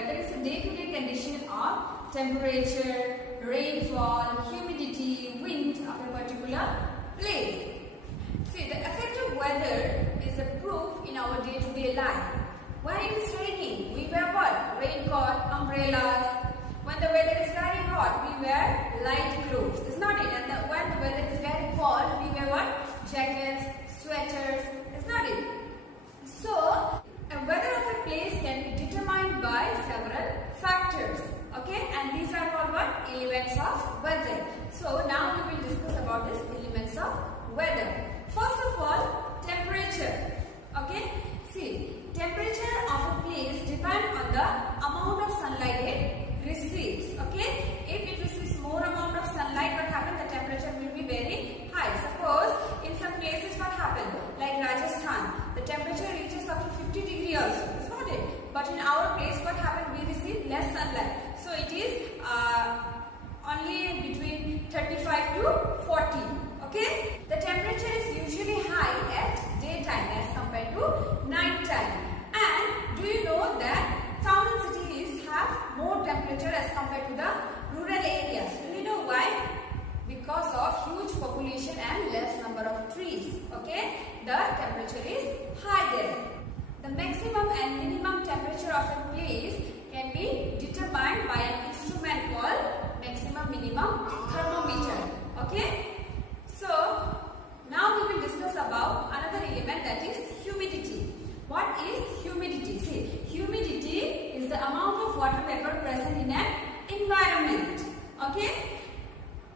Weather is a day-to-day condition of temperature, rainfall, humidity, wind of a particular place. See, the effect of weather is a proof in our day-to-day life. When it is raining, we wear what? Raincoat, umbrellas. When the weather is very hot, we wear light clothes. It's not it. And when the weather is very cold, we wear what? Jackets, sweaters. It's not it. So, a weather of a place can be determined by several factors. Okay, and these are called what? Elements of weather. So, now we will discuss about these elements of weather. First of all, temperature. Okay, see, temperature of a place depends on the amount of sunlight it receives. Okay, if it receives more amount of sunlight, what happens? The temperature will be very high. Suppose in some places what happens, like Rajasthan, the temperature reaches up to 50 degrees also. It's not it. But in our place, what happens? We receive less sunlight. So it is only between 35 to 40. Okay, the temperature is usually high at daytime as compared to night time. And do you know that town and cities have more temperature as compared to the rural areas? Do you know why? Because of huge population and less number of trees. Okay, the temperature is high there. The maximum and minimum temperature of a place can be determined by an instrument called maximum minimum thermometer. Okay. So, now we will discuss about another element, that is humidity. What is humidity? See, humidity is the amount of water vapor present in an environment. Okay?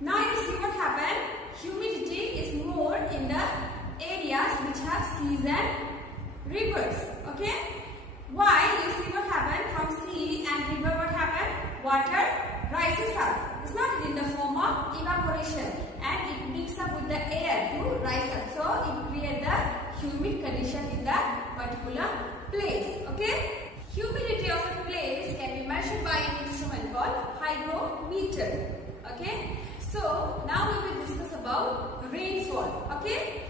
Now you see what happened. Humidity is more in the areas which have seas and rivers. Okay? Why? You see what happened. From sea and river, what happened? Water rises up. It's not in the form of evaporation, and it mixes up with the air to rise up. So it creates the humid condition in that particular place. Okay? Humidity of a place can be measured by an instrument called hygrometer. Okay? So now we will discuss about rainfall. Okay?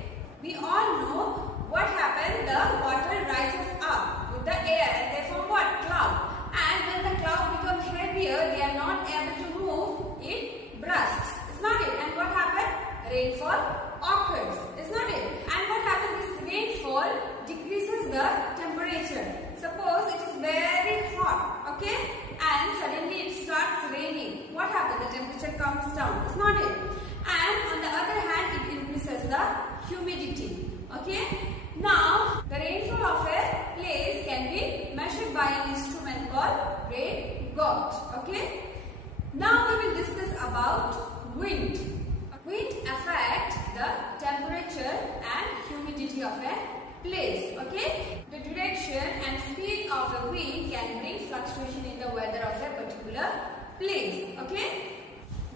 We all know what happened. The water rises up with the air and they form what? Cloud. And when the cloud becomes heavier, they are not able to move, it bursts. It's not it. And what happened? Rainfall occurs. It's not it. And what happens? This rainfall decreases the temperature. Suppose it is very hot, okay? And suddenly it starts raining. What happens? The temperature comes down. It's not it. And on the other hand, it increases the humidity. Okay? Now, the rainfall of a place can be measured by an instrument called rain gauge. Okay? Now we will discuss about wind. Wind affects the temperature and humidity of a place. Okay? The direction and speed of a wind can bring fluctuation in the weather of a particular place. Okay?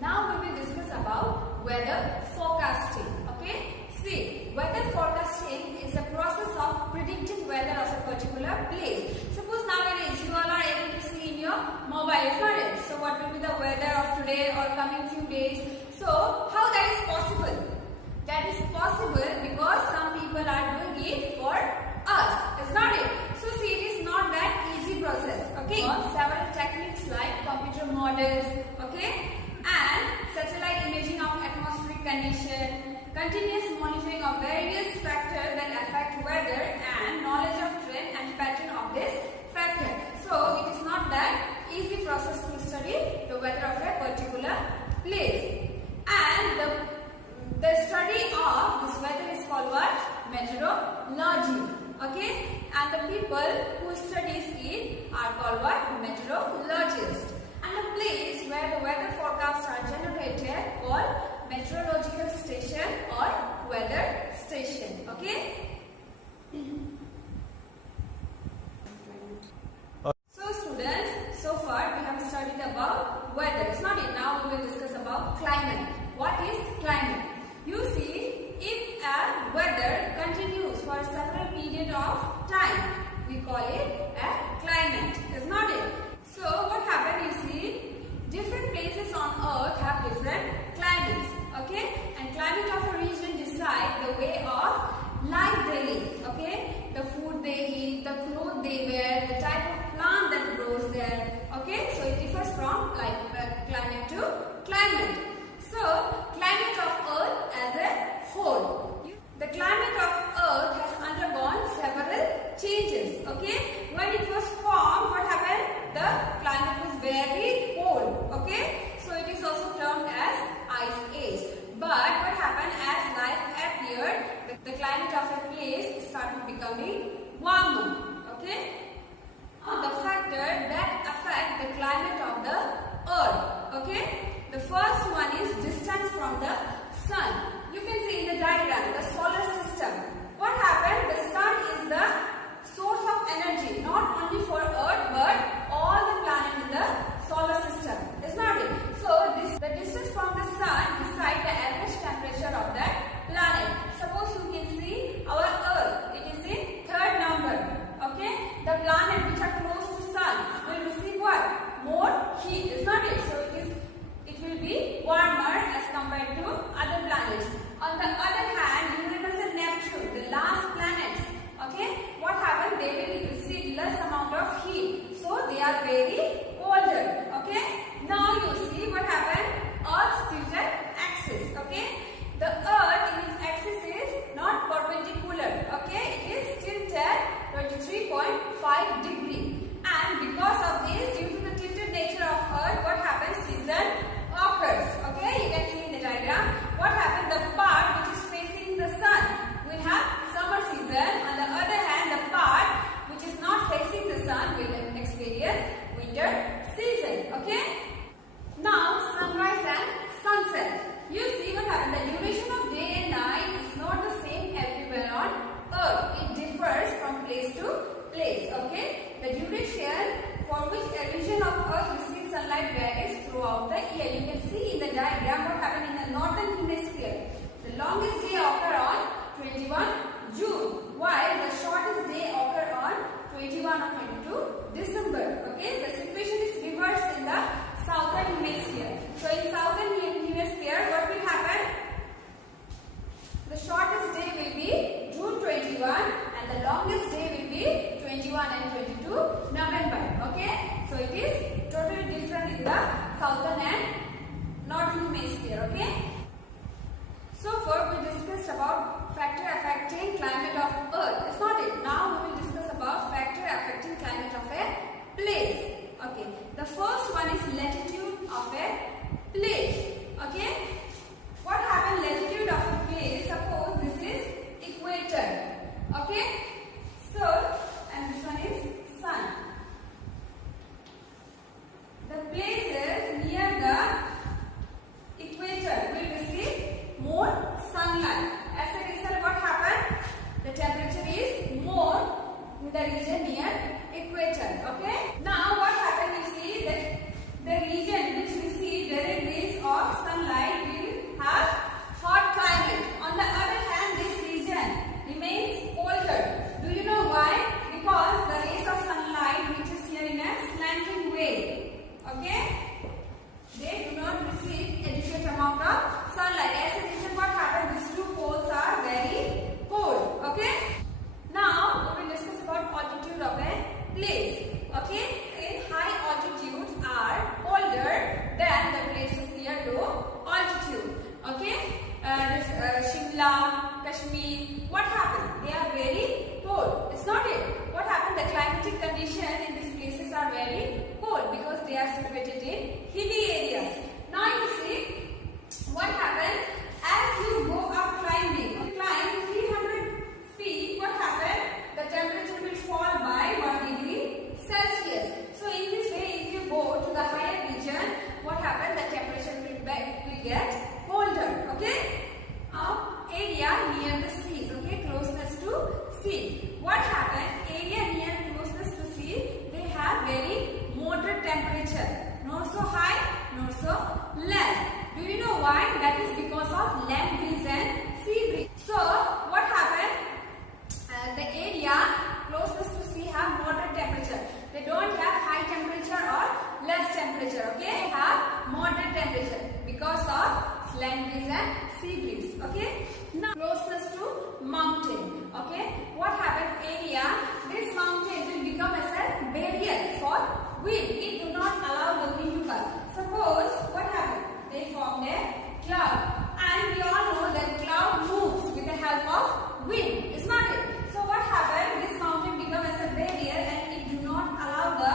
Now we will discuss about weather forecasting. Okay? See, weather forecasting is a process of predicting weather of a particular place. Suppose nowadays you all are able to see in your mobile phone. So what will be the weather of today or coming few days? So how that is possible? That is possible because some people are doing it for us. It's not it. So see, it is not that easy process. Okay. Several techniques like computer models, okay, and satellite imaging of atmospheric condition, continuous monitoring of various factors that affect weather, and knowledge of trend and pattern of this factor. So it is not that easy process to study the weather of a particular place. And the study of this weather is called what? Meteorology. Okay? And the people who studies it are called what? Meteorologists. And the place where the weather forecasts are generated called meteorological station or weather station. Okay? So students, so far we have studied about weather. It's not it. Now we will discuss about climate. What is climate? You see, if a weather continues for several periods of time, we call it a climate. It's not it. So what happened? You see, different places on earth have different climates. Okay, and climate of a region decide the way of life they live. Okay, the food they eat, the clothes they wear, the type of plant that grows there, throughout the year. You can see in the diagram what happened in the northern hemisphere. The longest day occur on 21 June, while the shortest day occur on 21 or 22 December. Okay, the situation is reversed in the southern hemisphere. So in southern hemisphere, what will happen? The shortest day will be June 21 and the longest day will be 21 and 22 November. Okay, so it is totally different in the southern and northern hemisphere. Okay, so far we discussed about factor affecting climate of Earth. It's not it. Now we will discuss about factor affecting climate of a place. Okay, the first one is latitude of a place. Okay, what happened latitude of a place? Suppose this is equator. Okay, so and this one is sun. The places near the equator will receive more sunlight. As a result, what happened? The temperature is more in the region near equator. Okay. Now, what happened? You see that the region which receives direct rays of sunlight will have hot climate. On the other hand, this region remains colder. Do you know why? Because the rays of sunlight reaches here in a slanting way. Okay. They do not receive adequate amount of sunlight. As a result, what happens? These two poles are very cold. Okay. Now we will discuss about altitude of a place. Okay. In high altitudes are colder than the places near low altitude. Okay. Shimla, Kashmir. What happened? They are very cold. It's not it. What happened? The climatic condition in these places are very cold because they are situated in hilly areas. Now you see what happens as you go up climbing. You climb 300 feet. What happens? The temperature will fall by 1 degree Celsius. So in this way, if you go to the higher region, what happens? The temperature will get colder. Okay. Now area near the seas. Okay, closeness to sea. What happens? Area near closeness to sea, they have very moderate temperature. Not so high, not so less. Do you know why? That is because of land breeze and sea breeze. So what happened? The area closest to sea have moderate temperature. They don't have high temperature or less temperature. Okay, they have moderate temperature because of land breeze and sea breeze. Okay. Now closeness to mountain. Okay. What happened? Area. This mountain will become as a barrier for wind. It do not allow the wind to come. Suppose what happened? They formed a cloud, and we all know that cloud moves with the help of wind. Is not it? So what happened? This mountain become as a barrier, and it do not allow the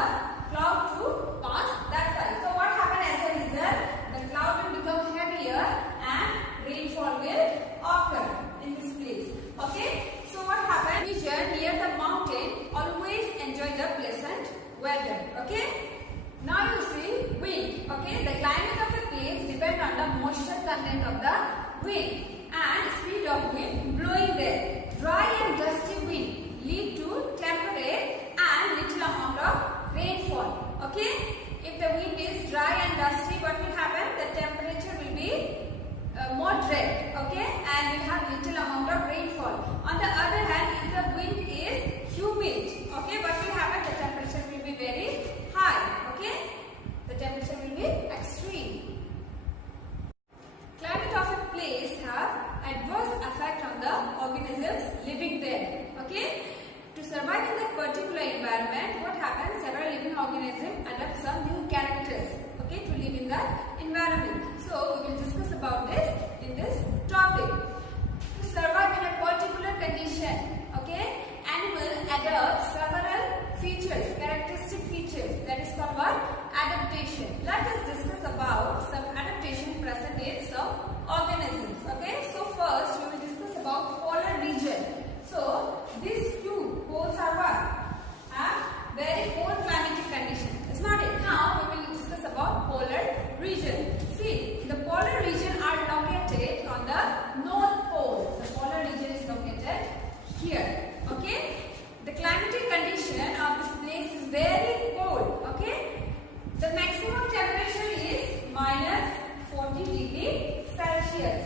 cloud to pass that side. So what happened as a result? The cloud will become heavier and rainfall will occur in this place. Okay. So what happened? Region near the mountain always enjoy the pleasant weather. Okay. Now you see wind. Okay. The climate of a place depend on the moisture content of the wind and speed of wind blowing there. Dry and gusty wind lead to temperate and little amount of rainfall. Okay. If the wind is dry and dusty, what will happen? The temperature will be moderate. Okay. And will have little amount of rainfall. On the other hand, if the wind is humid, okay, what will happen? The temperature will be very high. Okay, the temperature will be extreme. Climate of a place have adverse effect on the organisms living there. Okay, to survive in that particular environment, what happens? Several living organisms adapt some new characters. Okay, to live in that environment. So we will discuss about this in this topic. To survive in a particular condition, okay, animal adapt several features, characteristic features, that is called what? Adaptation. Let us discuss about some adaptation present in some organisms. Okay, so first we will discuss about polar region. So these two poles are what? Very cold climatic condition. It's not it. Now we will discuss about polar region. See, the polar region are located on the North Pole. The polar region is located here. Okay. The climatic condition of this place is very cold. Okay. The maximum temperature is Celsius.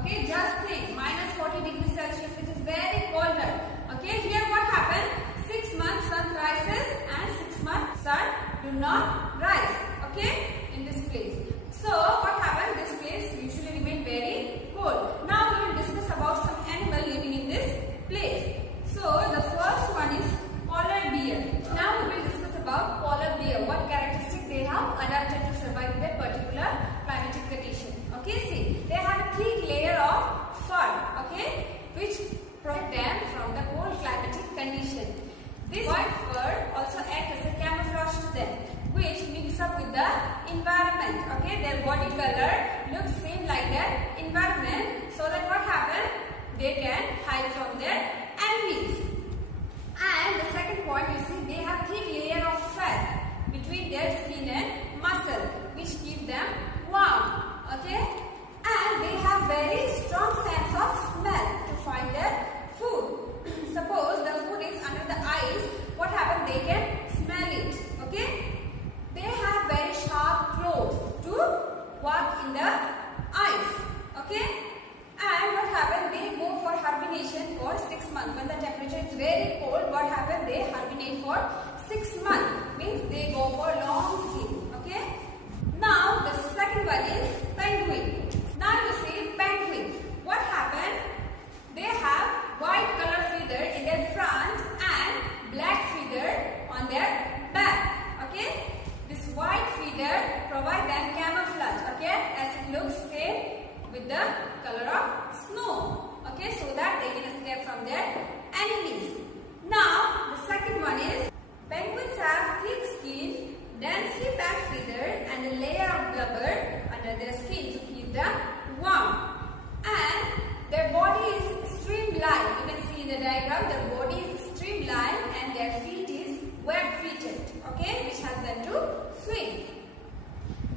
Okay, just think, minus 40 degrees Celsius, it is very colder. Okay, here what happened? 6 months sun rises and 6 months sun do not rise. Okay, in this place. So what happened? This place usually remain very cold. Now we will discuss about some animal living in this place. So the first one is polar bear. Now we will discuss about polar bear. What characteristics they have adapted to survive their particular climatic condition. Okay, see, they have a thick layer of fur. Okay, which protect them from the cold climatic condition. This white fur also acts as a camouflage to them, which mix up with the environment. Okay, their body color looks same like their environment, so that what happens? They can hide from their enemies. And the second point, you see, they have thick layer of fat between their skin and muscle, which keep them warm. Okay, and they have very strong sense of smell to find their food. Suppose the food is under the ice, what happens? They can smell it. Okay, they have very sharp claws to walk in the ice. Okay, and what happens? They go for hibernation for 6 months. When the temperature is very cold, what happens? They hibernate for 6 months. Means they go for long sleep. Okay. Now the second one is penguin. Now you see penguin. What happened? They have white color feather in their front and black feather on their back. Okay. This white feather provide them camouflage. Okay, as it looks same with the color of snow. Okay, so that they can escape from their enemies. Now the second one is penguins have thick skin, densely packed feather, and a layer of blubber under their skin to keep them warm. And their body is streamlined. You can see in the diagram, their body is streamlined and their feet is web-feeted. Okay, which helps them to swim.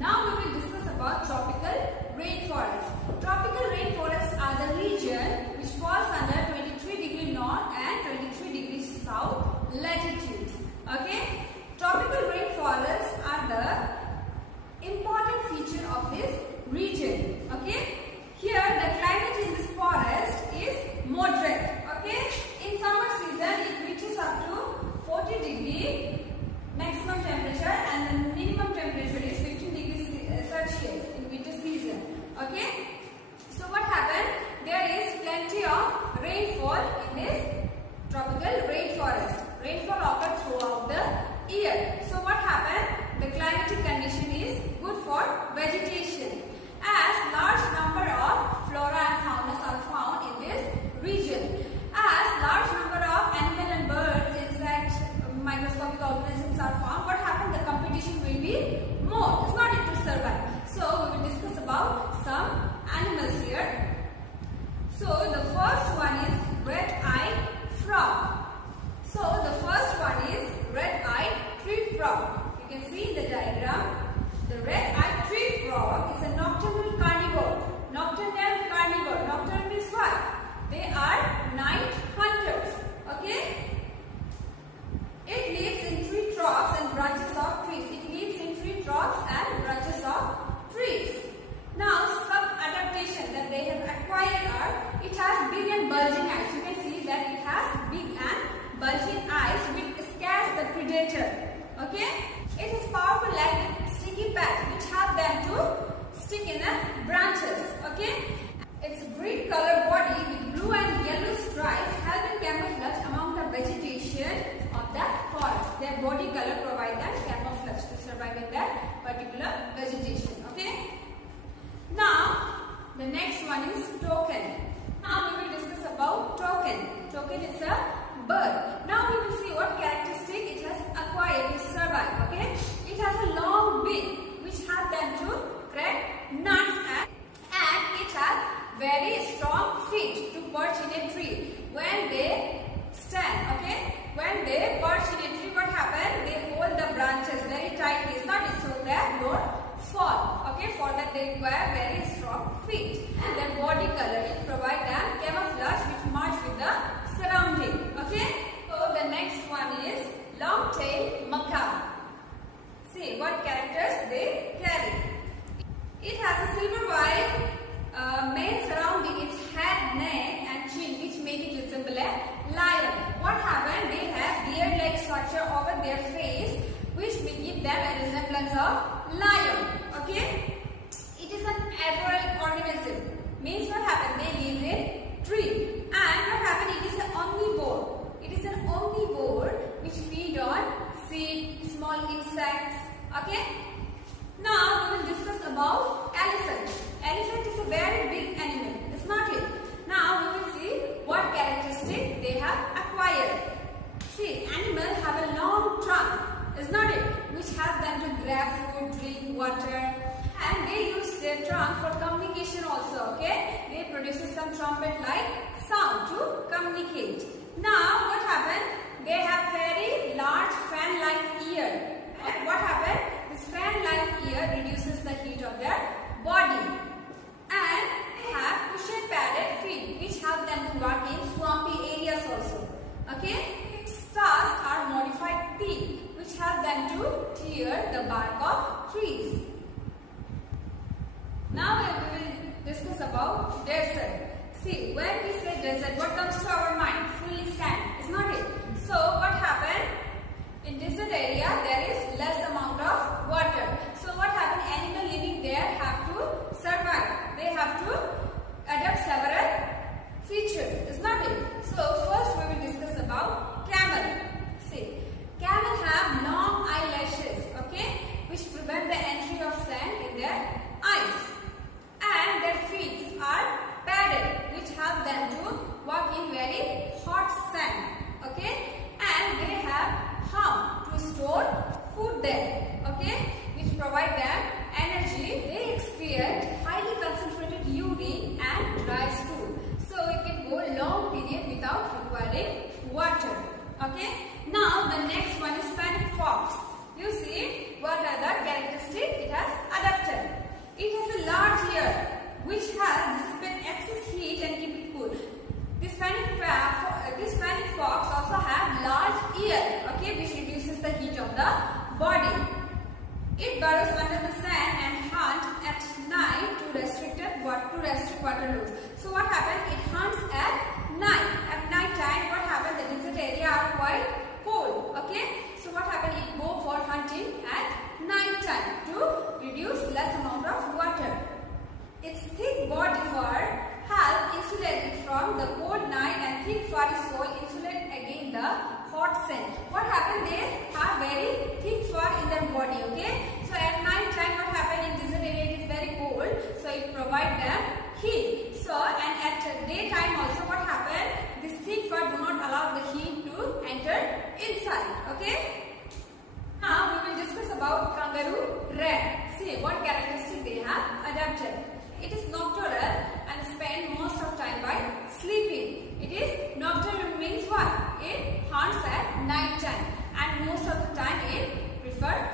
Now we will discuss about tropical rainforests. Tropical rainforests are the region which falls under 23° north and 23° south latitudes. Okay, tropical rainforests are the important feature of this region. Okay, here the climate in this forest is moderate. Okay, in summer season it reaches up to 40° maximum temperature and the minimum temperature is 15° Celsius in winter season. Okay, so what happened? There is plenty of rainfall in this tropical rainforest. Rainfall occurs throughout the year. So what happened? The climatic condition is good for vegetation, as large number of flora and fauna are found in this region. As large number of animal and birds, insects, microscopic organisms are found, what happened? The competition will be more. It's not able to survive. So we will discuss about some animals here. So the first one is red-eyed frog. So the first one is red-eyed tree frog. You can see in the diagram, the red-eyed tree frog is a nocturnal carnivore. Nocturnal carnivore. Nocturnal means what? They are night hunters. Okay? It lives in tree trunks and branches of trees. It lives in tree trunks and branches of trees. Now, some adaptation that they have acquired are, it has big and bulging eyes. You can see that it has big and bulging eyes which scares the predator. Okay? It is powerful like sticky pads which help them to stick in the branches. Okay? Its green color body with blue and yellow stripes help in camouflage among the vegetation of that forest. Their body color provide them camouflage to survive in that particular vegetation. Okay? Now, the next one is toucan. Now we will discuss about toucan. Toucan is a bird. Now we will see what characteristic it has acquired to survive. Okay? It has a long beak which helps them to crack nuts and it has very strong feet to perch in a tree. When they stand, okay? When they perch in a tree, what happens? They hold the branches very tightly. It's not so that don't fall. Okay? For that they require very strong feet. And their body color, it provides them camouflage which match with the surrounding. Okay? So the next one is long-tailed macaw. See what characters they carry. It has a silver white done for communication also, okay? They produce some trumpet-like sound to communicate. Now, what happened? They have very large fan-like ear. And what happened? This fan-like ear reduces the heat of their body. And they have cushion-padded feet, which help them to work in swampy areas also. Okay? Stars are modified teeth, which help them to tear the bark of trees. Now we will discuss about desert. See, when we say desert, what comes to our mind? Fully sand, is not it? So what happened? In desert area, there is less amount of water. So what happened? Animal living there have to survive. They have to adapt several features, is not it? So first we will discuss about camel. See, camel have long eyelashes, okay, which prevent the entry of sand in their eyes. And their feet are padded, which help them to walk in very hot sand, okay. And they have hump to store food there, okay, which provide them energy. They excrete highly concentrated urine and dry stool, so it can go long period without requiring water, okay. Now the next one is Hispanic Fox. You see, what are the characteristics? It has adapted. It has a large ear, which has dissipate excess heat and keep it cool. This Hispanic Fox also have large ear, okay, which reduces the heat of the body. It burrows under the sand and hunt at night to restrict water loss. So what happens? It hunts at night. At night time, what happens? The desert area are quite cold, okay. So what happens? It go for hunting at night time to reduce less amount of water. Its thick body fur help insulate it from the cold night, and thick fur is so insulate against the hot sun. What happens? They have very thick fur in their body, okay. So at night time, what happens? In desert area it is very cold, so it provide them heat. So and at daytime also, what happens? This thick fur do not allow the heat to enter inside, okay. Now we will discuss about kangaroo rat. See what characteristics they have adapted. It is nocturnal and spend most of time by sleeping. It is nocturnal means what? It hunts at night time, and most of the time it prefer